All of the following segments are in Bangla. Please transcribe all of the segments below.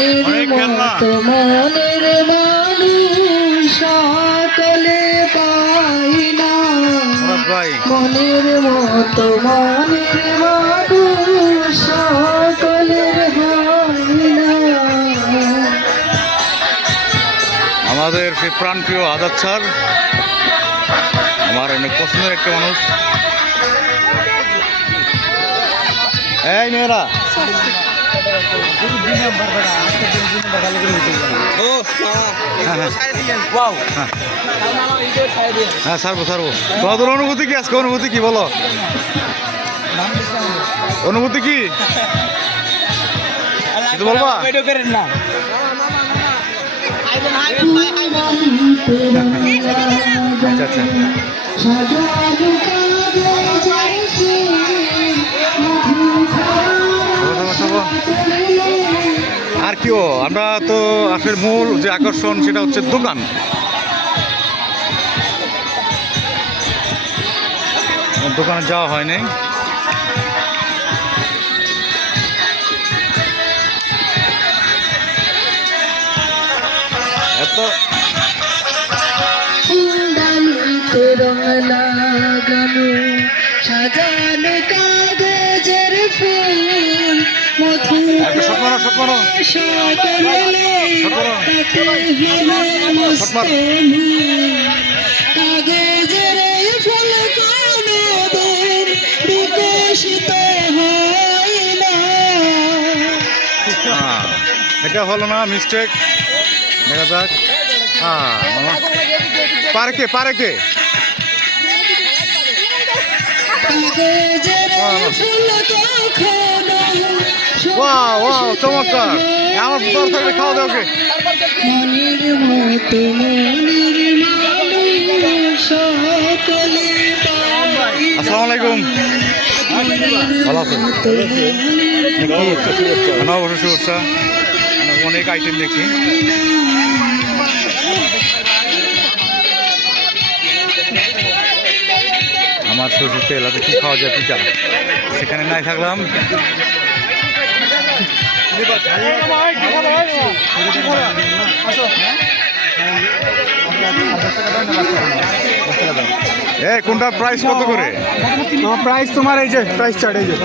মনের মনের মানুষ সকলে পাই না। মনের মতো মনের মানুষ সকলের আমাদের সেই প্রাণপ্রিয় আজাদ স্যার আমার অনেক পছন্দের একটা মানুষ। এই মেয়েরা। হ্যাঁ, হ্যাঁ। হ্যাঁ সারবো সারবো তোমাদের অনুভূতি কি আজকে? অনুভূতি কি বলো? অনুভূতি কি? কিছু বলবা? আচ্ছা আচ্ছা। আর কিও আমরা তো আসলে মূল যে আকর্ষণ সেটা হচ্ছে দোকান। দোকানে যাওয়া হয়নি এত সাজানো এটা হলো না মিস্টেক দেখা যাক। হ্যাঁ মামা। পারে কে পারে কে? কাগজের বাহ, ফুল কখনো আমার খাওয়া আলাইকুম। অনেক আইটেম দেখি আমার সরষের তেল আছে, কি খাওয়া যায় পিঠা সেখানে নাই থাকলাম। এ কোনটা প্রাইস কত করে? প্রাইস তোমার এই যে প্রাইস চার্ট এই যে।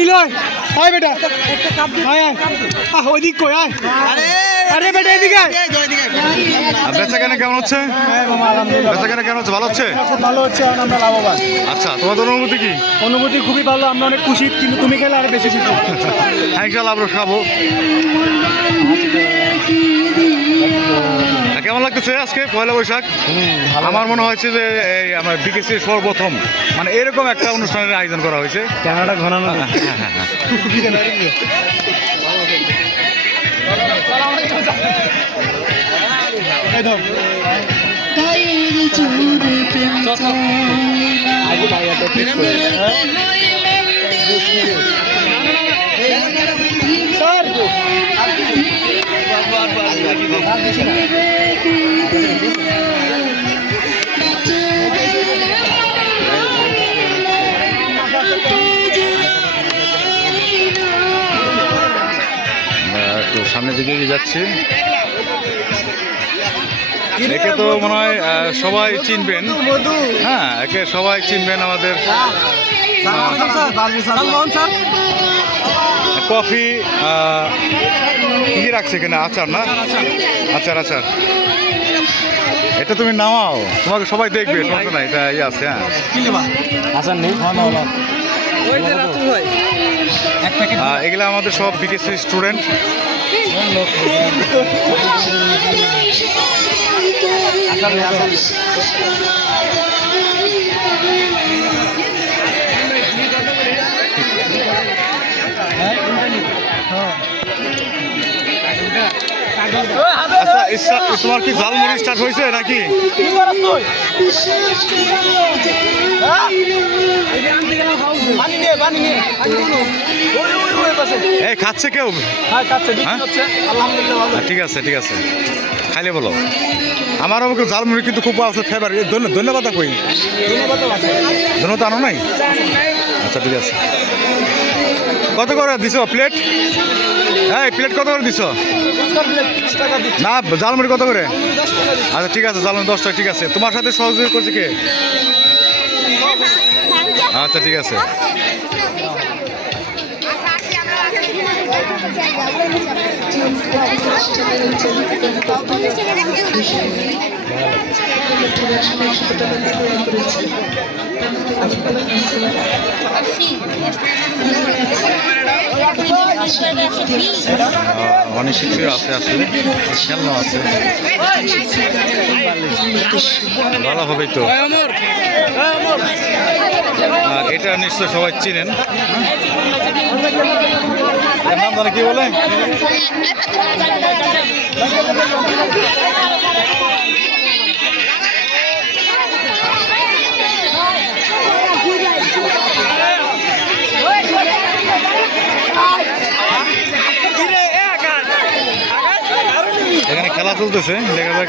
নিলয়। আয় বেটা। আয় আয় আহ ওইদিক কই আয়। আরে বেটা এদিকে আয়। আর বেচা কেনা কেমন হচ্ছে? হ্যাঁ বেচা কেনা কেমন হচ্ছে? ভালো হচ্ছে? খুব ভালো হচ্ছে এখন আমরা লাভবান। আচ্ছা তোমাদের অনুভূতি কি? অনুভূতি খুবই ভালো আমরা অনেক খুশি কিন্তু তুমি খেলে আরও বেশি খুশি। হ্যাঁ ইনশাল্লাহ আমরা খাব। লাগতেছে আজকে পয়লা বৈশাখ। আমার মনে হয়েছে যে এই আমার বিকেসি সর্বপ্রথম মানে এরকম একটা অনুষ্ঠানের আয়োজন করা হয়েছে। ক্যামেরাটা ঘনানো হ্যাঁ, হ্যাঁ, হ্যাঁ। এই ধর। গায়ের চুরে প্রেম চায় না। স্যার দিকে যাচ্ছি। একে তো মনে হয় সবাই চিনবেন। হ্যাঁ একে সবাই চিনবেন আমাদের কফি কি কি রাখছে এখানে? আচার না? আচার আচার। এটা তুমি নামাও। তোমাকে সবাই দেখবে সমস্যা নাই এটা ইয়ে আছে হ্যাঁ। আসার নেই এগুলো আমাদের সব বিকেসি স্টুডেন্ট। আচ্ছা তোমার কি জালমুড়ি স্টার্ট হয়েছে নাকি? পানি নে পানি নে এই খাচ্ছে কেউ? হ্যাঁ হ্যাঁ? হচ্ছে। আলহামদুলিল্লাহ ভালো। ঠিক আছে ঠিক আছে। খাইলে বলো। আমার আমাকে ঝালমুড়ি কিন্তু খুব আছে ফেভার ধন্যবাদ কই? ধন্যবাদ আনো নাই? আচ্ছা ঠিক আছে। কত করে দিছ প্লেট এই প্লেট কত করে দিছ? না ঝালমুড়ি কত করে? আচ্ছা ঠিক আছে ঝালমুড়ি দশ টাকা ঠিক আছে। তোমার সাথে সহযোগী করছে কে? আচ্ছা ঠিক আছে। অনেক কিছুই আছে আসলে খেলনা আছে। ভালো হবেই তো। আর এটা নিশ্চয় সবাই চিনেন। এর নাম ধরে কি বলে? এখানে খেলা চলতেছে দেখা যাক।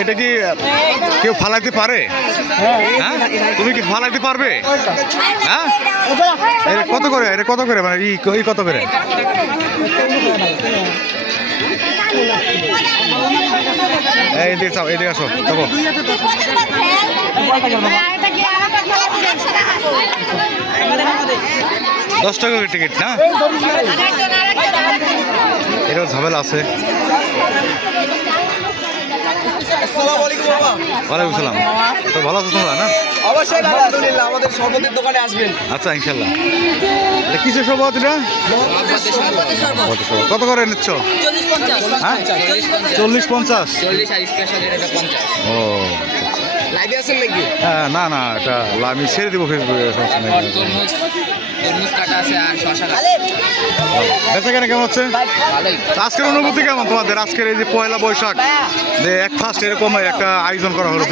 এটা কি কেউ ফালাইতে পারে? হ্যাঁ? তুমি কি ফালাইতে পারবে? হ্যাঁ? এটা কত করে? এটা কত করে? মানে ই কত করে? এদিকে চাও, এদিকে আসো, দেখো। দশ টাকা করে টিকিট না? এটাও ঝামেলা আছে। ওয়ালাইকুম সালাম। তো ভালো আছো তোমরা না? অবশ্যই আলহামদুলিল্লাহ আমাদের সর্বদের দোকানে আসবেন। আচ্ছা ইনশাল্লাহ। এটা কিসের শরবত এটা? কত করে নিচ্ছ? হ্যাঁ? চল্লিশ পঞ্চাশ। পঞ্চাশ। ও লাইভে আছেন নাকি? হ্যাঁ না না এটা আমি ছেড়ে দেবো ফেসবুকে সমস্যা নেই। তরমুজ তরমুজ কাটা আছে আর শশা বেচা কেন কেমন হচ্ছে? আজকের অনুভূতি কেমন তোমাদের? আজকের এই যে পয়লা বৈশাখ যে এক ফার্স্ট এরকম একটা আয়োজন করা হলো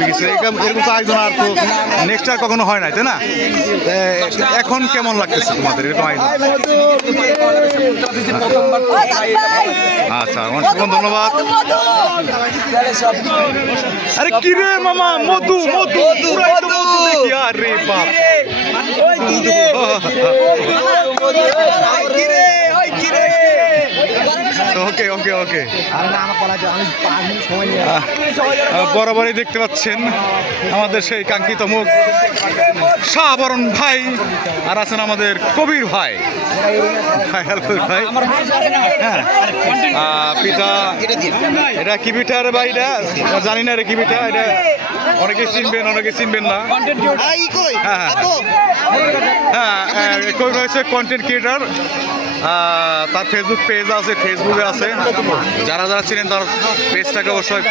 এরকম তো আয়োজন আর তো নেক্সট আর কখনো হয় নাই তাই না? এখন কেমন লাগতেছে তোমাদের এরকম আয়োজন? আচ্ছা অনেক ধন্যবাদ। আরে কি রে মামা মধু? মধু পুরাই তো মধু। দেখি আরে বাপ ওই দিরে ওকে ওকে ওকে। বরাবরই দেখতে পাচ্ছেন আমাদের সেই কাঙ্ক্ষিত মুখ। শাহবরণ ভাই আর আছেন আমাদের কবির ভাই। ভাই হ্যাঁ। পিঠা এটা কি পিঠা রে ভাই এটা? জানি না রে কি পিঠা এটা অনেকে চিনবেন অনেকে চিনবেন না। হ্যাঁ হ্যাঁ। হ্যাঁ কবির ভাই হচ্ছে কন্টেন্ট ক্রিয়েটার তার ফেসবুক পেজ আছে ফেসবুকে আছে। যারা যারা চিনেন তার পেজটাকে অবশ্যই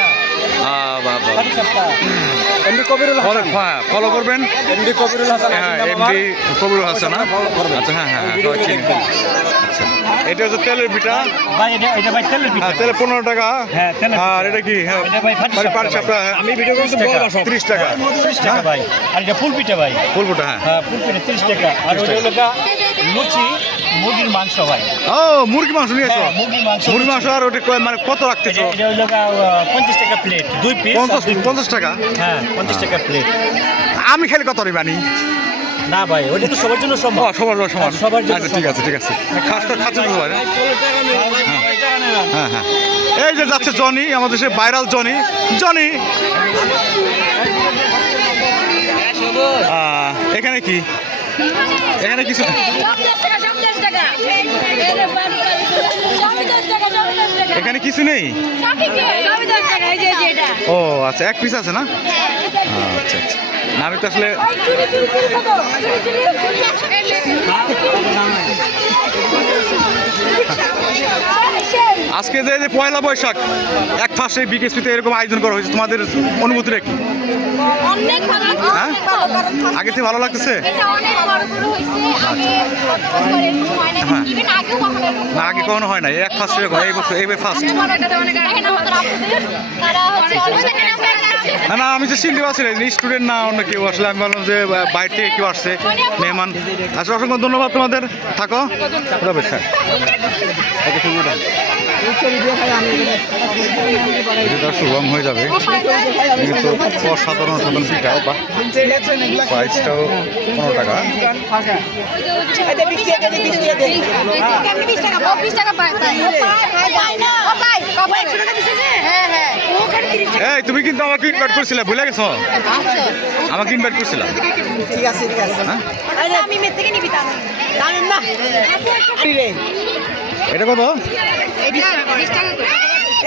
কবিরুল হ্যাঁ ফলো করবেন। এমডি কবিরুল হাসান হ্যাঁ এমডি কবির হাসান না? আচ্ছা হ্যাঁ হ্যাঁ হ্যাঁ। আচ্ছা এটা হচ্ছে তেলের পিঠা। ভাই এটা এটা ভাই তেলের পিঠা। হ্যাঁ তেলে পনেরো টাকা। হ্যাঁ, তেলের আর এটা কি? হ্যাঁ এটা ভাই। সাপটা আমি ভিডিও করতে বলব টাকা। ত্রিশ টাকা। ভাই। আর এটা ফুল পিঠা ভাই। ফুলপুটা হ্যাঁ। হ্যাঁ ফুল পিঠা টাকা। আর ওটা হলো লুচি মুরগির মাংস ভাই। ও মুরগি মাংস নিয়ে হ্যাঁ মুরগির মাংস মুরগি মাংস আর ওটা মানে কত রাখতেছো? এটা হলো গা পঞ্চাশ টাকা প্লেট দুই পিস পঞ্চাশ পঞ্চাশ টাকা? হ্যাঁ পঞ্চাশ টাকা প্লেট আমি খেলে কত নিবানি না ভাই ওটা তো সবার জন্য সম্ভব। সবার জন্য সমান। সবার জন্য আচ্ছা ঠিক আছে ঠিক আছে। খাস তো খাচ্ছে তো ভাই না? হ্যাঁ হ্যাঁ। এই যে যাচ্ছে জনি আমাদের সে ভাইরাল জনি। জনি! এখানে কি? এখানে কিছু এখানে কিছু নেই? ও আচ্ছা এক পিস আছে না? আচ্ছা আচ্ছা। আমি তো আসলে আজকে যে যে পয়লা বৈশাখ, এক ফার্স্টে বিকেএসপিতে এরকম আয়োজন করা হয়েছে, তোমাদের অনুভূতিটা কি? হ্যাঁ? আগে থেকে ভালো লাগতেছে? হয়। না আগে কখনো হয় না এক ফার্স্ট এই বছর এই ফার্স্ট। না না, আমি তো চিনতে পারছি না। স্টুডেন্ট না, অন্য কেউ আসলে আমি বললাম যে বাইরে থেকে কেউ আসছে, মেহমান। আচ্ছা অসংখ্য ধন্যবাদ তোমাদের। থাকো। হ্যাঁ এটা শুভম হয়ে যাবে। কিন্তু অসাধারণ সাধারণ পিঠা বা প্রাইসটাও পনেরো টাকা টাকা। হ্যাঁ হ্যাঁ। এই তুমি কিন্তু আমাকে ইনভাইট করছিলে ভুলে গেছো? আমাকে ইনভাইট করছিলা। ঠিক আছে ঠিক আছে। হ্যাঁ? আরে আমি মেয়ে থেকে নিবি তা। না জানেন না? রে এটা কত?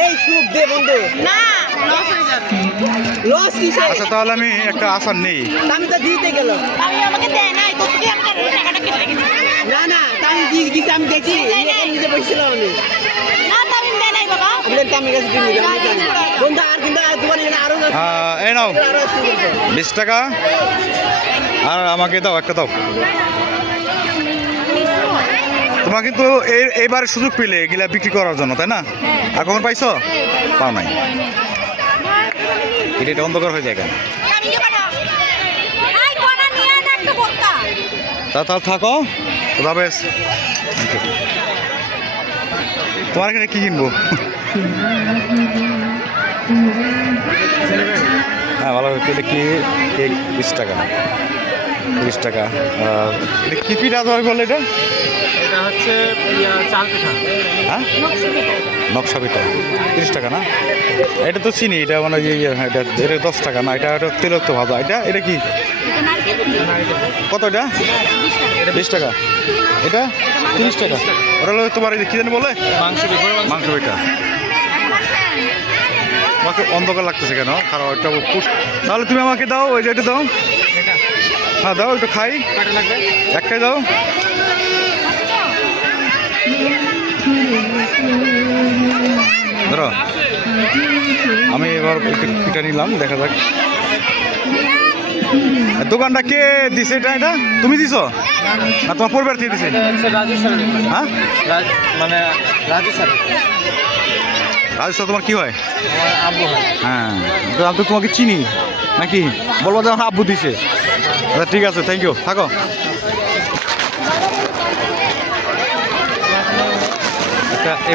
এই সুখ দে বন্ধু। না লস হয়ে যাবে। লস কিসে আচ্ছা তাহলে আমি একটা আসার নেই। আমি তো দিতে গেল। আমি আমাকে দেয় নাই তো টাকাটা কেটে না না আমি দিয়ে গেছি আমি নিজে বসছিলাম আমি। না আহ, এই নাও। বিশ টাকা। আর আমাকে দাও একটা দাও। তোমার কিন্তু এই এইবারে সুযোগ পেলে এগুলা বিক্রি করার জন্য তাই না? আর কখন পাইছো? পাও নাই। এটা এটা অন্ধকার হয়ে যায় কেন? তা তাহলে থাকো। তোমার এখানে কি কিনবো? হ্যাঁ ভালো এটা কি? কেক বিশ টাকা। তিরিশ টাকা। এটা কি পিঠা তোমার বললে এটা? এটা হচ্ছে চাল পিঠা। হ্যাঁ? নকশা পিঠা। তিরিশ টাকা না? এটা তো চিনি এটা মানে ইয়ে ইয়ে, হ্যাঁ, এটা এটা দশ টাকা না এটা এটা তেলত্ব ভাজা। এটা এটা কি? কত এটা? বিশ টাকা। এটা? তিরিশ টাকা। ওটা হলো তোমার কি জানি বলে? মাংস পিঠা। মাংস পিঠা। তোমাকে অন্ধকার লাগতেছে কেন? খারাপ একটা তাহলে তুমি আমাকে দাও ওই যে এটা দাও। হ্যাঁ দাও একটু খাই। কাটা একটাই দাও। ধরো আমি এবার পিঠা নিলাম দেখা যাক। দোকানটা কে দিছে এটা এটা? তুমি দিছো? না তোমার পরিবার থেকে দিছে? হ্যাঁ? মানে রাজু স্যার। রাজেশ তোমার কি হয়? হয়। তো আমি তো তোমাকে চিনি নাকি? বলব যে আমার আব্বু দিছে। আচ্ছা ঠিক আছে থ্যাংক ইউ থাকো। একটা